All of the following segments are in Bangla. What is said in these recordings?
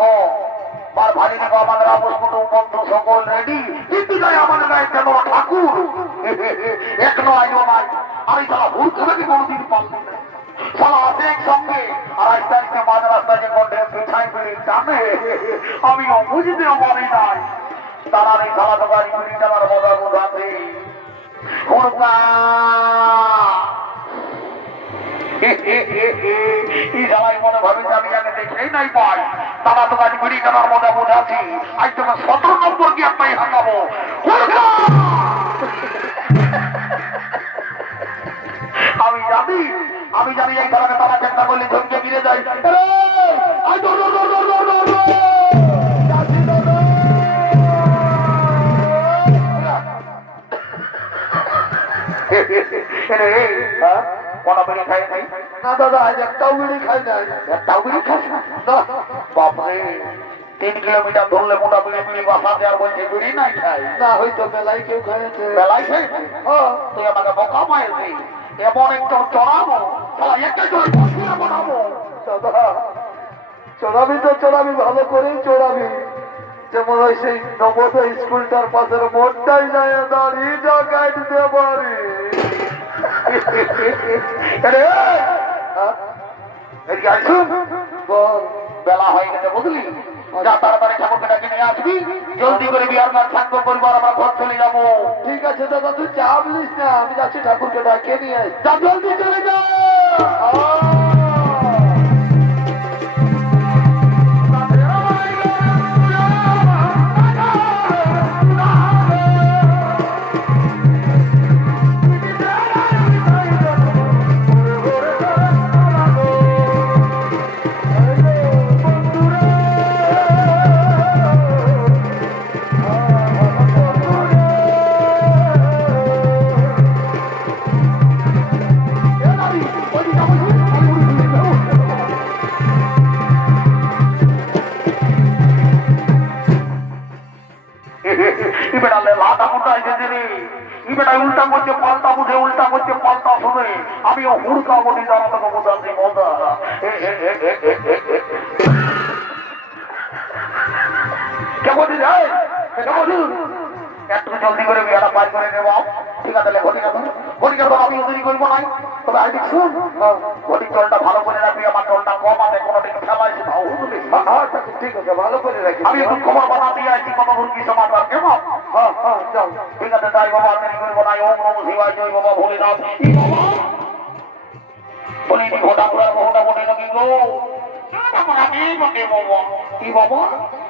দেখো। ভালি দেখো, আমাদের আপোষ বন্ধু সকল রেডি। কিন্তু যাই আমাদের গায়ে কেন ঠাকুর? এক নয় নয়। আমি তারা ভুল করে কি কোনোদিন পাল্টি না। সালা আছে একসঙ্গে আর আস্তে আস্তে মাঝ রাস্তায় যে কন্ঠে পিছাই পেরে টানে আমি পারি নাই। তারা এই সালা দোকান সবাই মনে ভাবে আমি আগে দেখেই নাই পাই। তারা তো কাজ বিড়ি টানার মজা বোঝাচ্ছি আজ তোকে সতেরো নম্বর কি আপনাই হাঁকাবো! আমি জানি আমি জানি এই খেলাকে তারা চেষ্টা করলে ঝমকে গিরে যায় দৌড়, কোনো বিড়ি খাই নাই? না দাদা আজ একটাও বিড়ি খাই নাই। একটাও বিড়ি খাস না? না। বাপরে তিন কিলোমিটার ধরলে মোটা বিড়ি বিড়ি বাসাতে আর বলছে বিড়ি নাই খাই না হয়তো বেলায় কেউ খাইছে বেলায় খেয়েছে তুই আমাকে বোকা মায়েছি এমন একটু চড়াবো একটা চড়ে বানাবো দাদা চড়াবি তো চড়াবি ভালো করেই চড়াবি। যেমন ওই সেই নবোদয় স্কুলটার পাশের মোটটাই যায় দাঁড়িয়ে যা গাইড পারি বল বেলা হয়ে গেছে বুঝলি যা তাড়াতাড়ি ঠাকুরকে নিয়ে আসবি জলদি করে বিয়ার থাকব পরিবার আমরা ঘর চলে যাব ঠিক আছে দাদা তুই চাপ নিস না আমি যাচ্ছি ঠাকুরকে ডাকে নিয়ে যা জলদি চলে যা ইবেটালে লাটা মোটা এসেছে রে ইবেটা উল্টা করছে, পাল্টা বুঝে, উল্টা করছে, পাল্টা শুনে আমি হুড়কা বলি জানতাম বোঝাচ্ছি মজা। কে বলছিস যাই কে বলছিস? একটু জলদি করে বিয়াটা পাই করে নেব ঠিক আছে? তাহলে ঘটি কাটো ঘটি আমি ওদেরই করব নাই। তবে আই দেখ শুন ঘটি ভালো করে রাখবি আমার জলটা কম আছে কোনো দিন ফেলাইছি ভাও আচ্ছা ঠিক আছে ভালো করে রাখি। আমি একটু খবর বানা দিয়ে আছি কত দূর কি সমাচার কেমন? হ্যাঁ হ্যাঁ ঠিক আছে তাই বাবা দেরি করব না ওম নম শিবায় জয় বাবা ভোলে নাম বলি নি ঘোটা ঘোড়ার ঘোটা ঘটে নাকি গো? কি বাবা?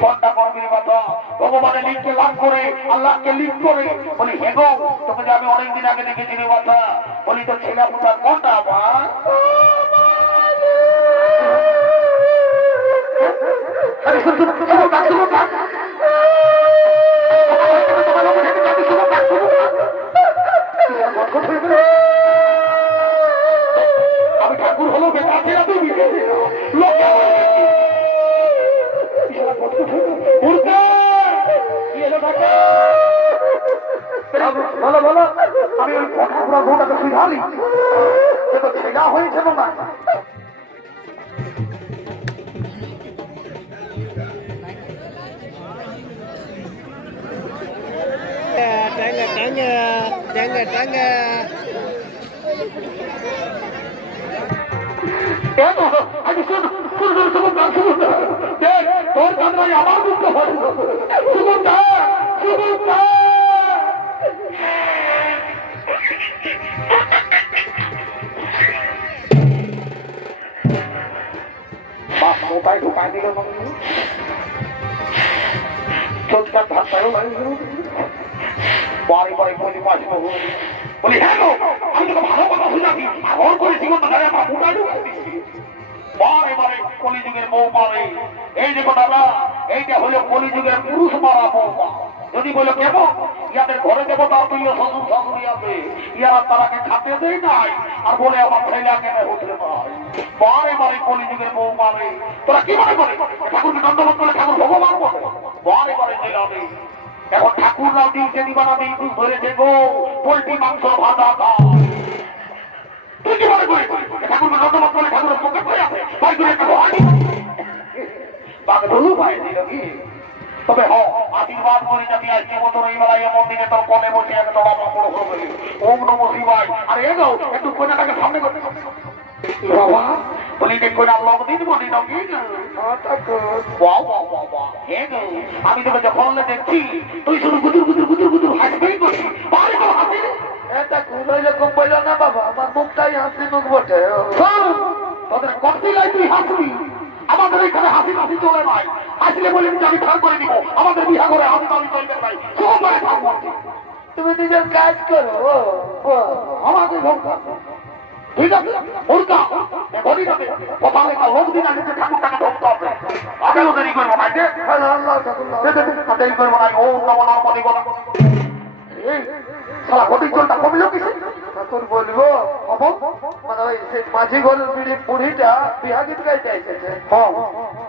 কোনটা করবি কথা ভগবানের লিঙ্কে লাভ করে, আল্লাহকে লিঙ্ক করে। বলি, হে গো তোকে যে আমি অনেকদিন আগে দেখেছি রে কথা বলি তো ছেলে শুন ডাক আমি ঠাকুর হলো লোকে ভালো ভালো আমি ওই ঠাকুরা বউটাকে শুধালি সে তো ছেঁড়া হয়েছিল না tangga tangga tangga tangga আগে শোন শুন শুন শুন না শুন না দেখ তোর বাপ মোটাই ঢুকাই দিল হ্যাঁ গো ঘর করে জীবন ধরে আমার বউ এই যে দাদা এইটা হলো কলিযুগের পুরুষ মারা বৌমা যদি বলে, কেন? ইয়াদের ঘরে দেবো তার তুই শ্বশুর শাশুড়ি আছে। ইয়ারা তারাকে খাতে দেয় নাই। আর বলে, আমার ছেলে কেন হতে নাই বারে বারে কলিযুগের বৌমা রে তোরা কি মনে করে? ঠাকুরকে দণ্ডবোধ করে ঠাকুর ভগবান বলে বারে বারে জেলাবে। এখন ঠাকুর ঠাকুররাও দিয়েছে দিবানা দিয়ে ধরে দেবো পোল্ট্রি মাংস ভাজা খায় তুই কি মনে করিস? ঠাকুরকে দণ্ডবোধ করে ঠাকুরের পক্ষে করে আছে? ভাই করে একটা বাঘ ধরু ভাই দিল কি তবে হ আশীর্বাদ করে যদি আজকে মতো এই বেলায় এমন দিনে তোর কোণে বসে আমি তোর পাপড় হবে ওম নম শিবাই আরে এগো একটু কোনাটাকে সামনে করতে বাবা বলি কোনা দিন বলি না কি হে গো আমি তোকে যখন দেখছি তুই শুধু গুদুর গুদুর গুদুর গুদুর হাসবেই করছিস বাড়ি তো হাসি এটা না বাবা আমার মুখটাই হাসি মুখ বটে। তোদের কর্তিলাই তুই হাসবি। আমাদের এখানে হাসি হাসি চলে নাই। হাসলে বলে যে আমি ঠান করে দিব। আমাদের বিহা করে আমি চলবে নাই। সোমবারে ঠান করছি। তুমি নিজের কাজ করো। আমাকে ঠিক আছে? কথা লেখা দিন যে ঠাকুরটাকে ধরতে হবে দেরি করব না যে। হ্যালো, আল্লাহ ঠাকুর আল্লাহ। দে, দে, দে, দেরি করব না ও নম নম পদে বলা। সারা ঘটির জলটা কমিল কিসে? ঠাকুর বলব সেই মাঝি ঘরের বিড়ি বুড়িটা বিহা গীত গাইতে এসেছে। হ্যাঁ।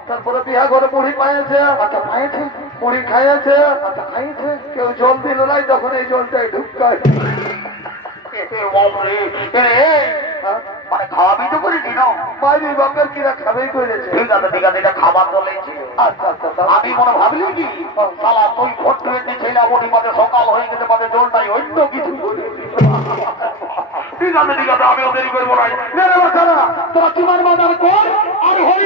তারপরে বিহা ঘরে মুড়ি পাইছে আচ্ছা পায়েছে মুড়ি খাইয়েছে আচ্ছা খাইছে কেউ জল দিল নাই তখন এই জলটাই ঢুকায়। মানে খাওয়াবি তো করে দিন বাপের কিনা খাবেই করেছে ঠিক আছে ঠিক আছে এটা খাবার চলেছে আচ্ছা আচ্ছা আমি মনে ভাবলি কি শালা তুই ভোট পেয়েছি ছেলে ওটি মাঝে সকাল হয়ে গেছে মাঝে জল নাই অন্য কিছু। করেছি। ঠিক আছে ঠিক আছে আমিও দেরি করব নাই। মেরে বাচ্চারা তোরা কর আর হরি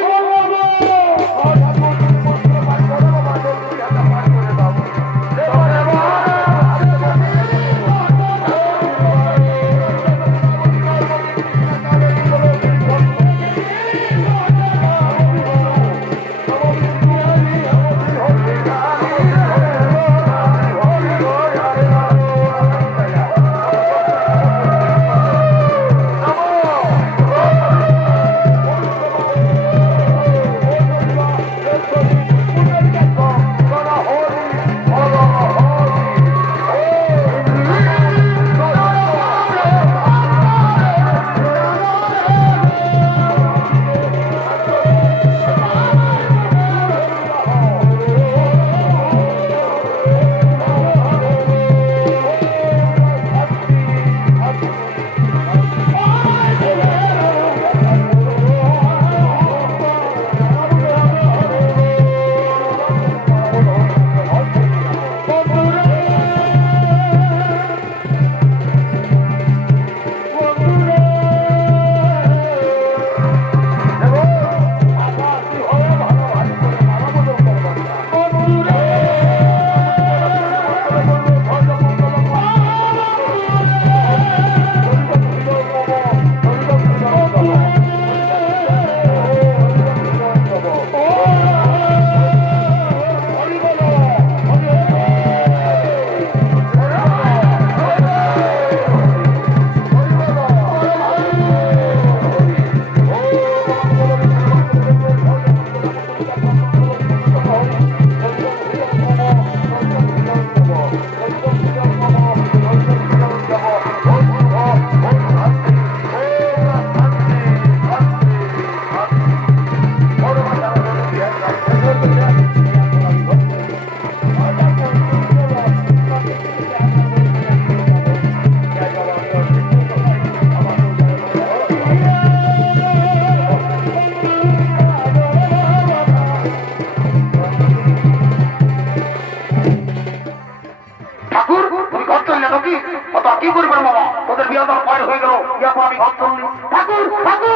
ঠাকুর ঠাকুর!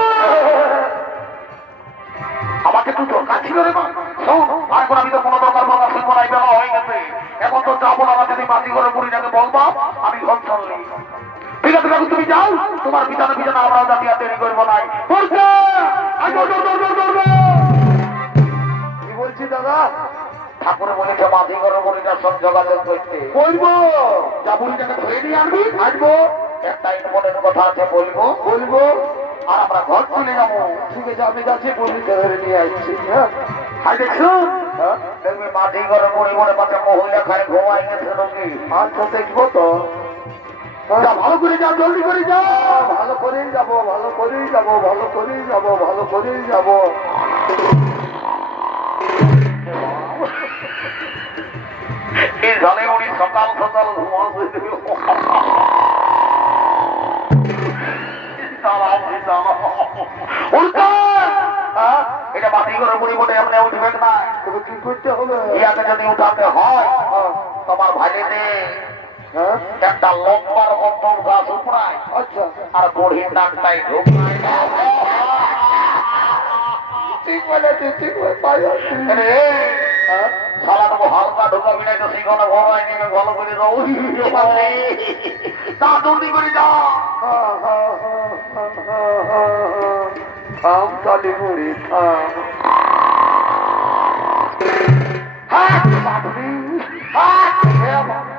আমাকে তুই দরকার ছিল রে মা কোন আমি তো কোনো দরকার বাবা শুনব নাই বেলা হয়ে গেছে। এখন তো যাব না যদি মাঝি ঘরে বুড়িটাকে বলবা আমি ঘর চললি ঠিক আছে কাকু তুমি যাও। তোমার পিছনে পিছনে আমরাও যাতে আর দেরি করব নাই করছে। কি বলছি দাদা? ঠাকুর বলেছে মাঝি ঘরে বুড়িটার সঙ্গে যোগাযোগ করতে। বলব যা বুড়িটাকে ধরে নিয়ে আনবি আসব একটা মনের কথা আছে বলব। বলব আর আমরা ঘর চলে যাব। ঠিক আছে আমি যাচ্ছি ধরে নিয়ে আসছি। হ্যাঁ? হ্যাঁ? দেখবি মাটি ঘরে মুড়ি মনে পাচ্ছে মহিলা খায় ঘুমাই গেছে নাকি দেখব তো। ভালো করে যা জলদি করে যা। ভালো করেই যাব ভালো করেই যাব ভালো করেই যাব ভালো করেই যাব। এই জালে উনি সকাল সকাল হ্যাঁ? এটা মাটি ঘরে মুড়ি মনে এমনি উঠবে না তবে কি করতে হবে? ইয়াকে যদি উঠাতে হয় হ্যাঁ। তোমার ভাইলে হ্যাঁ? একটা লম্বার বন্ধন গাছ উপড়ায়। আচ্ছা। আর বড়ির নাকটাই ঢুকায়। ঠিক বলেছি ঠিক বলে তাই আছে। রে হ্যাঁ? সারা তো হালকা ঢুকাবি নাই তো সেখানে ভরাই নিবে ভালো করে দাও তা জলদি করে দাও হ্যাঁ, হ্যাঁ, হ্যাঁ, হ্যাঁ, হ্যাঁ, হ্যাঁ, হ্যাঁ। থাম কালী মুড়ি থাম হ্যাঁ বাবরি হ্যাঁ হে বাবা।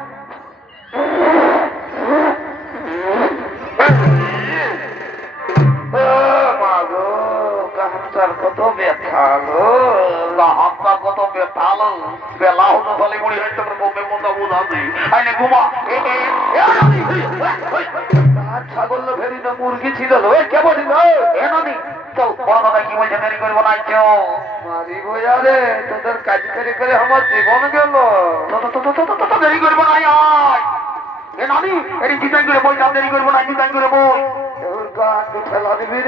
মাগো কাহার কত ব্যথা গো হাতটা কত বেতাল বেলা হতো তাহলে মুড়ি হয়তো কমে মন্দা বুঝাতে আইনে ঘুমা এ এ ছাগল ফেরি না মুরগি ছিল লো এ এ বড় দাদা কি না মারি রে তোদের কাজ করে করে আমার জীবন গেল আয় এ নানি এটি দেরি করব না ডিজাইন করে বই গান ঠেলা দিবি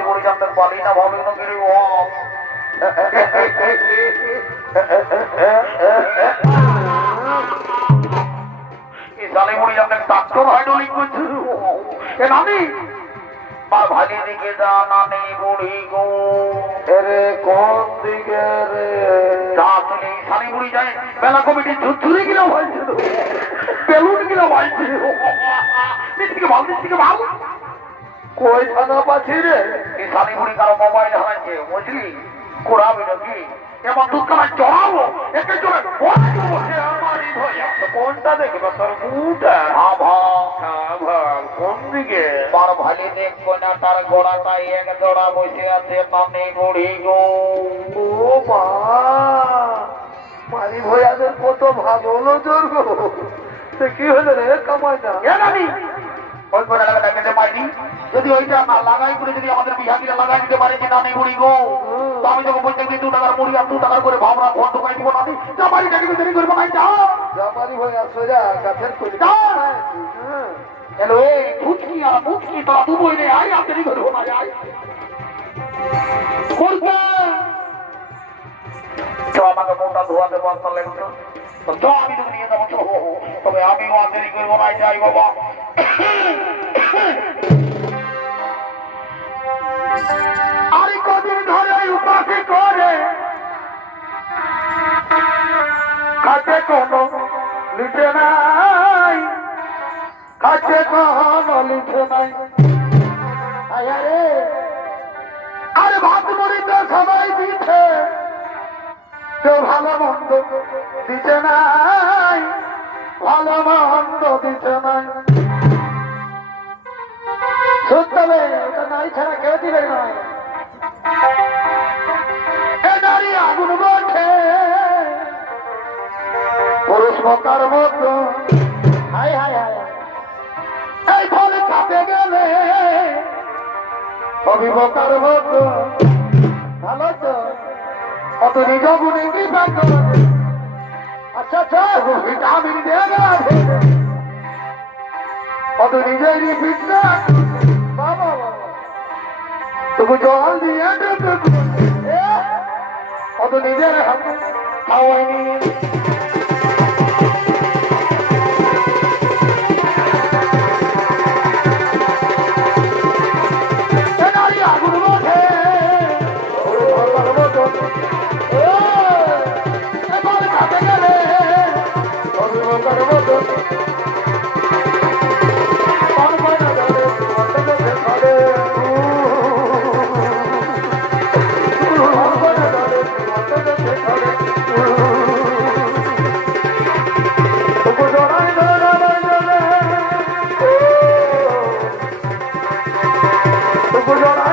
মুড়ি না ভাবি না ভালি দিকে যা নানি বুড়ি গো। এরে কোন দিকে রে? তুলি শালি মুড়ি যায়। মেলা কমিটি ঝুরঝুরি গিলা হয়েছিল বেলুন গিলা হয়েছিল নিচকে ভালো কই থানা পাচ্ছি রে? এই শালি মুড়ি কারও মোবাইল হারাইছে বুঝলি? কোড়াবি নাকি? এমন দুধখানা চড়াবো? একে চড়ে ভরে দেবো, সে আমারই ধয়া। তো কোনটা দেখবে তোর মুটা কোন দিকে? তার ভালি দেখব না তার গোড়াটাই এক জোড়া বসে আছে নানি বুড়ি গো। ও মা মারি ভয়াদের কত ভালো নজর গো। সে কি হলো রে কামাই না ওই করে যদি ওইটা না লাগাই করে যদি আমাদের বিহারিরা লাগাই দিতে পারে যে নানি বুড়ি গো। তো আমি যখন দিন দু টাকার মুড়ি আর দু টাকার করে ভাবনা ঘর ঢুকাই দিব নানি যা বাড়ি দেরি করব না যা। জামারি ভয়া সোজা গাছের কলি। যা। হ্যালো এই আর ফুচকি তোরা দু বই রে আয় আর দেরি করব না আয়। তো আমাকে মোটা ধোয়াতে বস্তা লাগতো তো? তো আমি তোকে নিয়ে যাব তবে আমি আর দেরি করব না যাই বাবা। আরে কদিন কোনো লিখে নাই। খাতে কোনো লিখে নাই। আরে আরে ভাত মুড়ি তো সবাই দিচ্ছে কেউ ভালো মন্দ দিতে নাই। ভালো মন্দ দিতে নাই। শুনতে হবে ওটা নাই ছাড়া কেউ দিবে না? এ নারী আগুন বলছে মতার মতো। এই ফল কাপে গেলে। অভিমতার মতো। ভালো তো। অত নিজ কি পাতো আচ্ছা আচ্ছা ভিটামিন অত নিজেরই ফিটনেস বাবা বাবা। তবু জল দিয়ে অত নিজের খাওয়াইনি উপজেলা